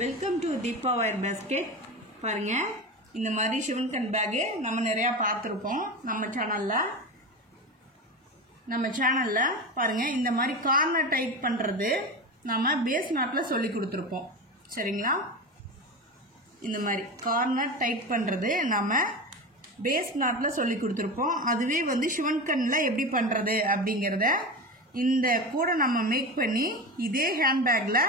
Welcome to Deepa wire basket. பாருங்க, இந்த மாதிரி ஷிவன்கன் பேகு நம்ம நிறையா பார்த்துருப்போம் நம்ம சேனலில் பாருங்க. இந்த மாதிரி கார்னர் டைட் பண்ணுறது நம்ம பேஸ் நாட்டில் சொல்லி கொடுத்துருப்போம். சரிங்களா? இந்த மாதிரி கார்னர் டைட் பண்ணுறது நம்ம பேஸ் நாட்டில் சொல்லி கொடுத்துருப்போம். அதுவே வந்து ஷிவன்கனில் எப்படி பண்ணுறது அப்படிங்கிறத இந்த கூட நம்ம மேக் பண்ணி இதே ஹேண்ட்பேக்கில்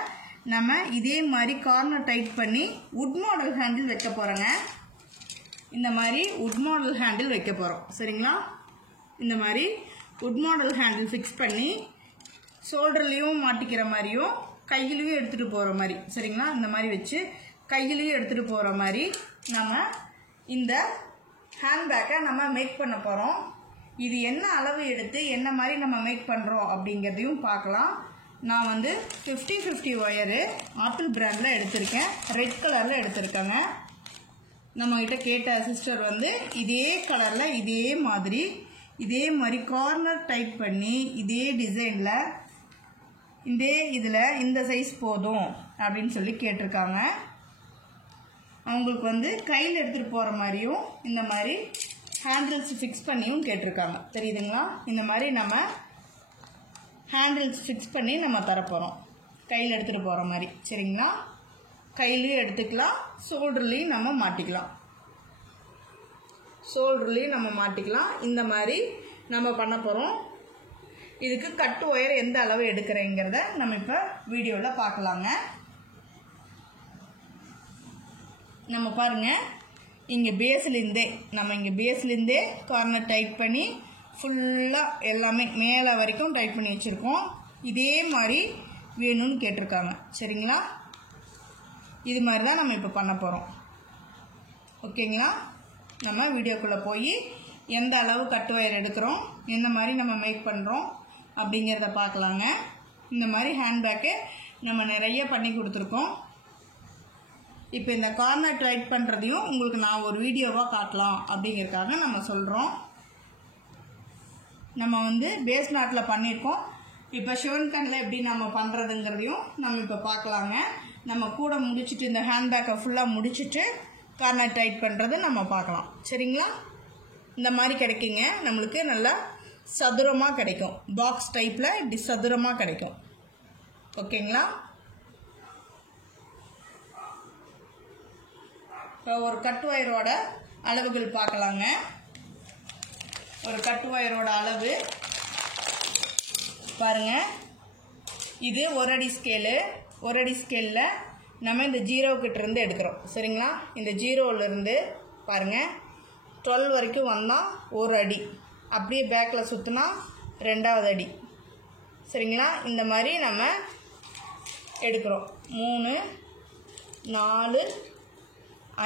நம்ம இதே மாதிரி கார்னர் டைட் பண்ணி வுட் மாடல் ஹேண்டில் வைக்க போகிறோங்க. இந்த மாதிரி வுட் மாடல் ஹேண்டில் வைக்க போகிறோம். சரிங்களா? இந்த மாதிரி வுட் மாடல் ஹேண்டில் ஃபிக்ஸ் பண்ணி ஷோல்டர்லேயும் மாட்டிக்கிற மாதிரியும் கையிலையும் எடுத்துகிட்டு போகிற மாதிரி. சரிங்களா? இந்த மாதிரி வச்சு கையிலையும் எடுத்துகிட்டு போகிற மாதிரி நம்ம இந்த ஹேண்ட்பேக்கை நம்ம மேக் பண்ண போகிறோம். இது என்ன அளவு எடுத்து என்ன மாதிரி நம்ம மேக் பண்ணுறோம் அப்படிங்கிறதையும் பார்க்கலாம். நான் வந்து 50-50 ஒயரு ஆப்பிள் பிராண்டில் எடுத்திருக்கேன். ரெட் கலரில் எடுத்திருக்கேங்க. நம்மகிட்ட கேட்ட சிஸ்டர் வந்து இதே கலரில் இதே மாதிரி கார்னர் டைட் பண்ணி இதே டிசைனில் இதில் இந்த சைஸ் போதும் அப்படின்னு சொல்லி கேட்டிருக்காங்க. அவங்களுக்கு வந்து கையில் எடுத்துகிட்டு போகிற மாதிரியும் இந்த மாதிரி ஹேண்டில்ஸ் ஃபிக்ஸ் பண்ணியும் கேட்டிருக்காங்க. தெரியுதுங்களா? இந்த மாதிரி நம்ம ஹேண்டில்ஸ் ஃபிக்ஸ் பண்ணி நம்ம தரப்போகிறோம், கையில் எடுத்துகிட்டு போகிற மாதிரி. சரிங்களா? கையிலையும் எடுத்துக்கலாம், ஷோல்டர்லேயும் நம்ம மாட்டிக்கலாம். இந்த மாதிரி நம்ம பண்ண போகிறோம். இதுக்கு கட்டு ஒயர் எந்த அளவு எடுக்கிறேங்கிறத நம்ம இப்போ வீடியோவில் பார்க்கலாங்க. நம்ம பாருங்கள், இங்கே பேஸ்லேருந்தே கார்னர் டைட் பண்ணி ஃபுல்லாக எல்லாமே மேலே வரைக்கும் டைட் பண்ணி வச்சுருக்கோம். இதே மாதிரி வேணும்னு கேட்டிருக்காங்க. சரிங்களா? இது மாதிரி தான் நம்ம இப்போ பண்ண போகிறோம். ஓகேங்களா? நம்ம வீடியோக்குள்ளே போய் எந்த அளவு கட்டு ஒயர் எடுக்கிறோம், எந்த மாதிரி நம்ம மேக் பண்ணுறோம் அப்படிங்கிறத பார்க்கலாங்க. இந்த மாதிரி ஹேண்ட்பேக்கு நம்ம நிறைய பண்ணி கொடுத்துருக்கோம். இப்போ இந்த கார்னர் டைட் பண்ணுறதையும் உங்களுக்கு நான் ஒரு வீடியோவாக காட்டலாம் அப்படிங்கிறதுக்காக நம்ம சொல்கிறோம். நம்ம வந்து பேஸ் நாட்டில் பண்ணியிருக்கோம். இப்போ ஷிவன்கனில் எப்படி நம்ம பண்ணுறதுங்கிறதையும் நம்ம இப்போ பார்க்கலாங்க. நம்ம கூட முடிச்சுட்டு இந்த ஹேண்ட்பேக்கை ஃபுல்லாக முடிச்சுட்டு கார்னர் டைட் பண்ணுறது நம்ம பார்க்கலாம். சரிங்களா? இந்த மாதிரி கிடைக்குங்க. நம்மளுக்கு நல்லா சதுரமாக கிடைக்கும். பாக்ஸ் டைப்பில் இப்படி சதுரமாக கிடைக்கும். ஓகேங்களா? இப்போ ஒரு கட்டு ஒயரோட அளவுகள் பார்க்கலாங்க. ஒரு கட்டு ஒயரோட அளவு பாருங்கள். இது 1 அடி ஸ்கேலு. 1 அடி ஸ்கேலில் நம்ம இந்த 0 கிட்டேருந்து எடுக்கிறோம். சரிங்களா? இந்த 0லேருந்து பாருங்கள் 12 வரைக்கும் வந்தால் 1 அடி. அப்படியே பேக்கில் சுற்றினா 2வது அடி. சரிங்களா? இந்த மாதிரி நம்ம எடுக்கிறோம். 3 4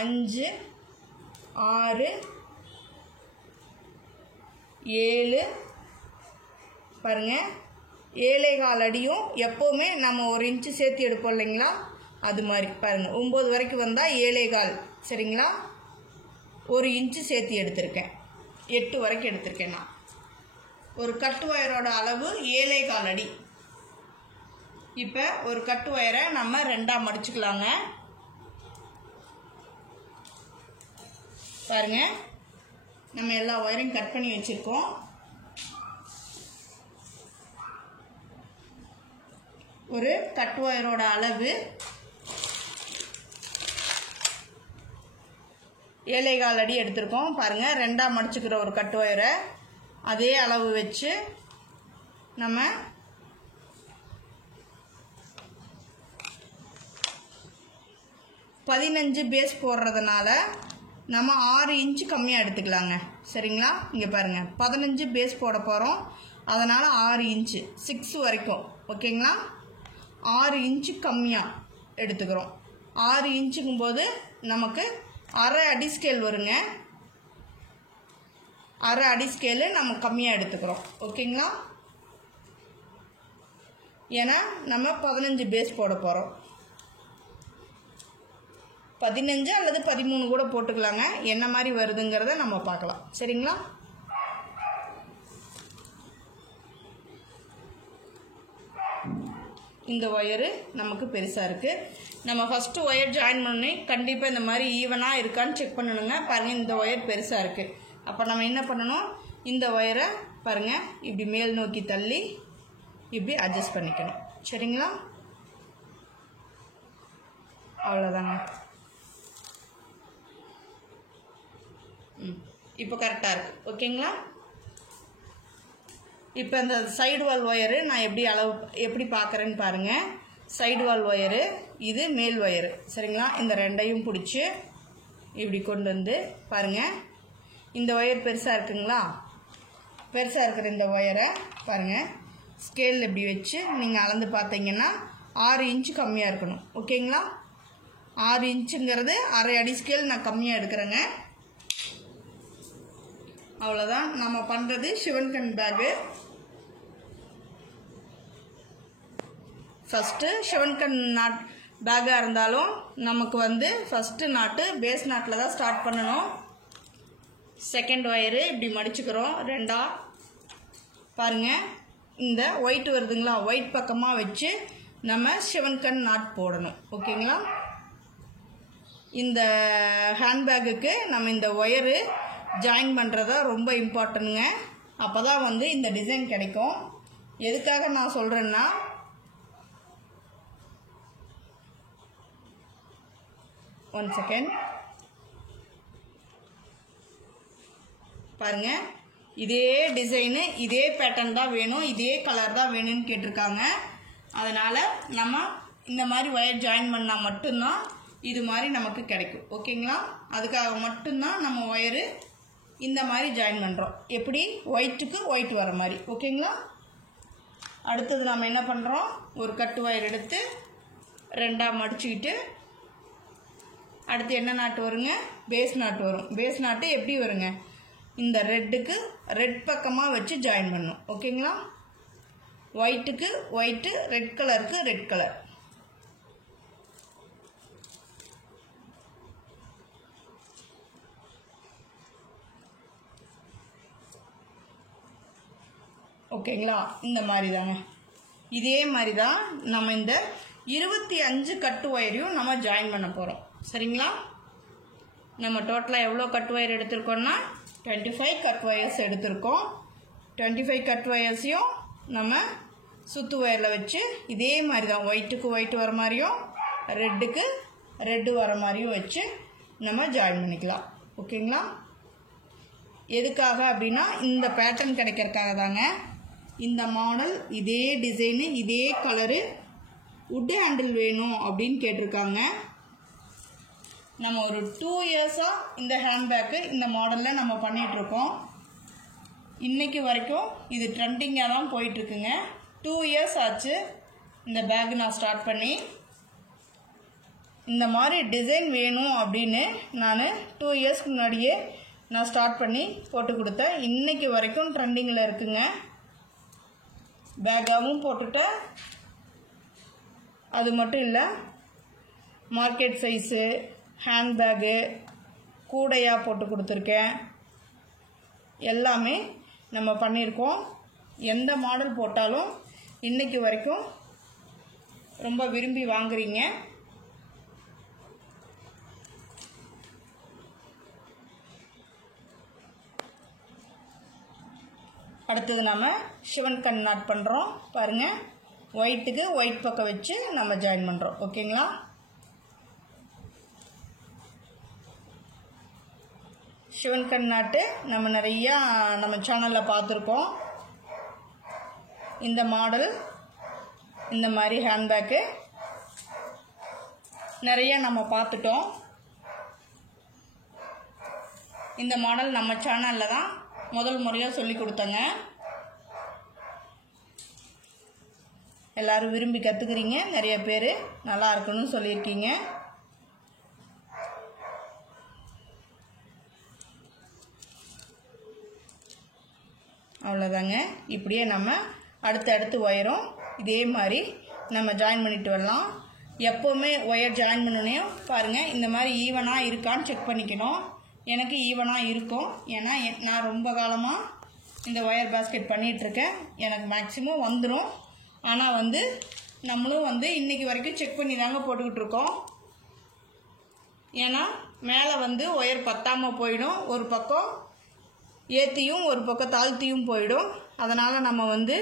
5 6 7 பாருங்கள் 7.25 அடியும் எப்போவுமே நம்ம 1 இன்ச்சு சேர்த்து எடுப்போம் இல்லைங்களா? அது மாதிரி பாருங்கள் 9 வரைக்கும் வந்தால் 7.25. சரிங்களா? 1 இன்ச்சு சேர்த்து எடுத்திருக்கேன். 8 வரைக்கும் எடுத்திருக்கேன் நான். ஒரு கட்டு ஒயரோட அளவு 7.25 அடி. இப்போ ஒரு கட்டு ஒயரை நம்ம 2ஆக மடிச்சுக்கலாங்க. பாருங்க, நம்ம எல்லா ஒயரையும் கட் பண்ணி வச்சுருக்கோம். ஒரு கட் ஒயரோட அளவு 7.25 அடி எடுத்திருக்கோம். பாருங்கள், 2ஆக மடிச்சுக்கிற ஒரு கட்டு ஒயரை அதே அளவு வச்சு நம்ம 15 பேஸ் போடுறதுனால நம்ம 6 இன்ச்சு கம்மியாக எடுத்துக்கலாங்க. சரிங்களா? இங்கே பாருங்கள் 15 பேஸ் போட போகிறோம். அதனால் 6 இன்ச்சு 6 வரைக்கும். ஓகேங்களா? 6 இன்ச்சு கம்மியாக எடுத்துக்கிறோம். 6 இன்ச்சுக்கும் போது நமக்கு அரை அடி ஸ்கேல் வருங்க. அரை அடி ஸ்கேலு நம்ம கம்மியாக எடுத்துக்கிறோம். ஓகேங்களா? ஏன்னா நம்ம 15 பேஸ் போட போகிறோம். 15 அல்லது 13 கூட போட்டுக்கலாங்க. என்ன மாதிரி வருதுங்கிறத நம்ம பார்க்கலாம். சரிங்களா? இந்த ஒயரு நமக்கு பெருசாக இருக்குது. நம்ம ஃபஸ்ட்டு ஒயர் ஜாயின் பண்ணி கண்டிப்பாக இந்த மாதிரி ஈவனாக இருக்கான்னு செக் பண்ணணுங்க. பாருங்கள், இந்த ஒயர் பெருசாக இருக்குது. அப்போ நம்ம என்ன பண்ணணும், இந்த ஒயரை பாருங்கள் இப்படி மேல் நோக்கி தள்ளி இப்படி அட்ஜஸ்ட் பண்ணிக்கணும். சரிங்களா? அவ்வளோதாங்க. இப்போ கரெக்டாக இருக்குது. ஓகேங்களா? இப்போ இந்த சைடு வால் ஒயரு நான் எப்படி பார்க்குறேன்னு பாருங்கள். சைடு வால் ஒயரு, இது மேல் ஒயரு. சரிங்களா? இந்த ரெண்டையும் பிடிச்சி இப்படி கொண்டு வந்து பாருங்கள். இந்த ஒயர் பெருசாக இருக்குங்களா? பெருசாக இருக்கிற இந்த ஒயரை பாருங்கள், ஸ்கேல் இப்படி வச்சு நீங்கள் அளந்து பார்த்தீங்கன்னா 6 இன்ச்சு கம்மியாக இருக்கணும். ஓகேங்களா? 6 இன்ச்சுங்கிறது அரை அடி ஸ்கேல் நான் கம்மியாக எடுக்கிறேங்க. அவ்வளோதான் நம்ம பண்ணுறது சிவன்கண் பேகு. ஃபஸ்ட்டு சிவன்கண் நாட் பேக்காக இருந்தாலும் நமக்கு வந்து ஃபஸ்ட்டு நாட்டு பேஸ் நாட்டில் தான் ஸ்டார்ட் பண்ணணும். செகண்ட் ஒயரு இப்படி மடிச்சுக்கிறோம் ரெண்டா. பாருங்கள், இந்த ஒயிட் வருதுங்களா, ஒயிட் பக்கமாக வச்சு நம்ம சிவன்கண் நாட் போடணும். ஓகேங்களா? இந்த ஹேண்ட்பேக்குக்கு நம்ம இந்த ஒயரு ஜாயின் பண்ணுறதா ரொம்ப இம்பார்ட்டன்ட்டுங்க. அப்போ தான் வந்து இந்த டிசைன் கிடைக்கும். எதுக்காக நான் சொல்கிறேன்னா, ஒன் செகண்ட் பாருங்கள், இதே டிசைனு இதே பேட்டர்ன் தான் வேணும், இதே கலர் தான் வேணும்னு கேட்டிருக்காங்க. அதனால் நம்ம இந்த மாதிரி ஒயர் ஜாயின் பண்ணால் மட்டும்தான் இது மாதிரி நமக்கு கிடைக்கும். ஓகேங்களா? அதுக்காக மட்டும்தான் நம்ம ஒயரு இந்த மாதிரி ஜாயின் பண்ணுறோம். எப்படி? ஒயிட்டுக்கு ஒயிட் வர மாதிரி. ஓகேங்களா? அடுத்தது நம்ம என்ன பண்ணுறோம், ஒரு கட்டு ஒயர் எடுத்து ரெண்டாக மடிச்சுக்கிட்டு அடுத்து என்ன நாட்டு வருங்க, பேஸ் நாட்டு வரும். பேஸ் நாட்டு எப்படி வருங்க, இந்த ரெட்டுக்கு ரெட் பக்கமாக வச்சு ஜாயின் பண்ணணும். ஓகேங்களா? ஒயிட்டுக்கு ஒயிட்டு, ரெட் கலருக்கு ரெட் கலர். ஓகேங்களா? இந்த மாதிரி தாங்க. இதே மாதிரி தான் நம்ம இந்த 25 கட்டு ஒயரையும் நம்ம ஜாயின் பண்ண போகிறோம். சரிங்களா? நம்ம டோட்டலாக எவ்வளோ கட் ஒயர் எடுத்திருக்கோம்னா 25 கட் ஒயர்ஸ் எடுத்திருக்கோம். 25 கட் ஒயர்ஸையும் நம்ம சுத்து ஒயரில் வச்சு இதே மாதிரி தான் ஒயிட்டுக்கு ஒயிட் வர மாதிரியும் ரெட்டுக்கு ரெட்டு வர மாதிரியும் வச்சு நம்ம ஜாயின் பண்ணிக்கலாம். ஓகேங்களா? எதுக்காக அப்படின்னா இந்த பேட்டர்ன் கிடைக்கிறதுக்காக தாங்க. இந்த மாடல் இதே டிசைனு இதே கலரு வுட் ஹேண்டில் வேணும் அப்படின்னு கேட்டிருக்காங்க. நம்ம ஒரு 2 இயர்ஸாக இந்த ஹேண்ட்பேக்கு இந்த மாடலில் நம்ம பண்ணிகிட்ருக்கோம். இன்றைக்கி வரைக்கும் இது ட்ரெண்டிங்காக தான் போயிட்டுருக்குங்க. 2 இயர்ஸ் ஆச்சு இந்த பேக் நான் ஸ்டார்ட் பண்ணி. இந்த மாதிரி டிசைன் வேணும் அப்படின்னு நான் 2 இயர்ஸ்க்கு முன்னாடியே நான் ஸ்டார்ட் பண்ணி போட்டு கொடுத்தேன். இன்றைக்கி வரைக்கும் ட்ரெண்டிங்கில் இருக்குங்க. பேக்காகவும் போட்டுட்டேன். அது மட்டும் இல்லை, மார்க்கெட் சைஸு ஹேண்ட்பேக்கு கூடையாக போட்டு கொடுத்துருக்கேன். எல்லாமே நம்ம பண்ணியிருக்கோம். எந்த மாடல் போட்டாலும் இன்றைக்கி வரைக்கும் ரொம்ப விரும்பி வாங்குறீங்க. அடுத்தது நம்ம சிவன்கண் நாட் பண்ணுறோம். பாருங்கள், ஒயிட்டுக்கு ஒயிட் பக்கம் வச்சு நம்ம ஜாயின் பண்ணுறோம். ஓகேங்களா? சிவன்கண் நாட்டு நம்ம நிறையா நம்ம சேனலில் பார்த்துருக்கோம். இந்த மாடல் இந்த மாதிரி ஹேண்ட்பேக்கு நிறைய நம்ம பார்த்துட்டோம். இந்த மாடல் நம்ம சேனலில் தான் முதல் முறையாக சொல்லி கொடுத்தங்க. எல்லோரும் விரும்பி கற்றுக்குறீங்க. நிறைய பேர் நல்லா இருக்குன்னு சொல்லியிருக்கீங்க. அவ்வளோதாங்க. இப்படியே நம்ம அடுத்து ஒயரும் இதே மாதிரி நம்ம ஜாயின் பண்ணிட்டு வரலாம். எப்போவுமே ஒயர் ஜாயின் பண்ணணும் பாருங்கள், இந்த மாதிரி ஈவனாக இருக்கான்னு செக் பண்ணிக்கணும். எனக்கு ஈவனாக இருக்கும். ஏன்னா நான் ரொம்ப காலமாக இந்த ஒயர் பேஸ்கெட் பண்ணிகிட்ருக்கேன். எனக்கு மேக்ஸிமம் வந்துடும். ஆனால் வந்து நம்மளும் வந்து இன்றைக்கி வரைக்கும் செக் பண்ணி தாங்க போட்டுக்கிட்டு இருக்கோம். ஏன்னா மேலே வந்து ஒயர் பத்தாமல் போயிடும், ஒரு பக்கம் ஏற்றியும் ஒரு பக்கம் தாழ்த்தியும் போயிடும். அதனால் நம்ம வந்து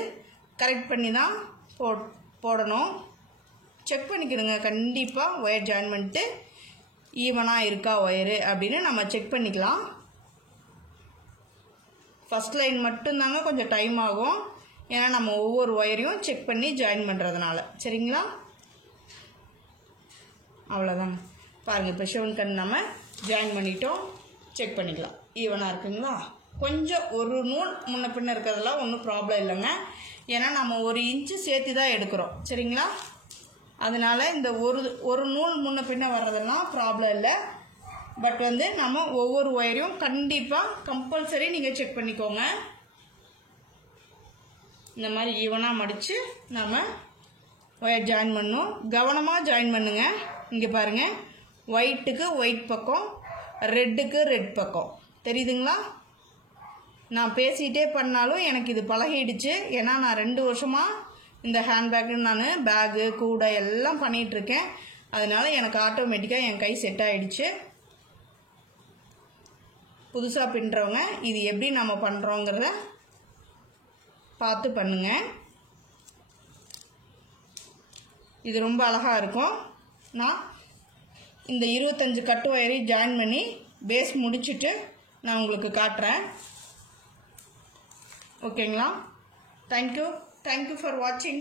கரெக்ட் பண்ணி தான் போடணும். செக் பண்ணிக்கணுங்க. கண்டிப்பாக ஒயர் ஜாயின் பண்ணிட்டு ஈவனாக இருக்கா ஒயரு அப்படின்னு நம்ம செக் பண்ணிக்கலாம். ஃபஸ்ட் லைன் மட்டும்தாங்க கொஞ்சம் டைம் ஆகும், ஏன்னா நம்ம ஒவ்வொரு ஒயரையும் செக் பண்ணி ஜாயின் பண்ணுறதுனால. சரிங்களா? அவ்வளோதாங்க. பாருங்கள், இப்போ ஷோன் கண் நம்ம ஜாயின் பண்ணிட்டோம். செக் பண்ணிக்கலாம் ஈவனாக இருக்குங்களா. கொஞ்சம் ஒரு நூல் முன்ன பின்ன இருக்கிறதெல்லாம் ஒன்றும் ப்ராப்ளம் இல்லைங்க, ஏன்னா நம்ம 1 இன்ச்சு சேர்த்து தான் எடுக்கிறோம். சரிங்களா? அதனால் இந்த ஒரு நூல் முன்ன பின்ன வர்றதெல்லாம் ப்ராப்ளம் இல்லை. பட் வந்து நம்ம ஒவ்வொரு ஒயரையும் கண்டிப்பாக கம்பல்சரி நீங்கள் செக் பண்ணிக்கோங்க. இந்த மாதிரி ஈவனாக மடித்து நம்ம ஒயர் ஜாயின் பண்ணணும். கவனமாக ஜாயின் பண்ணுங்க. இங்கே பாருங்கள், ஒயிட்டுக்கு ஒயிட் பக்கம், ரெட்டுக்கு ரெட் பக்கம் தெரியுதுங்களா? நான் பேசிகிட்டே பண்ணாலும் எனக்கு இது பழகிடுச்சு. ஏன்னா நான் 2 வருஷமாக இந்த ஹேண்ட்பேக்கு பேகு கூடை எல்லாம் பண்ணிகிட்ருக்கேன். அதனால எனக்கு ஆட்டோமேட்டிக்காக என் கை செட் ஆகிடுச்சு. புதுசாக பின்னுறவங்க இது எப்படி நம்ம பண்ணுறோங்கிறத பார்த்து பண்ணுங்க. இது ரொம்ப அழகாக இருக்கும். நான் இந்த 25 கட்டு ஒயரையும் ஜாயின் பண்ணி பேஸ் முடிச்சுட்டு நான் உங்களுக்கு காட்டுறேன். ஓகேங்களா? தேங்க்யூ ஃபார் வாட்சிங்.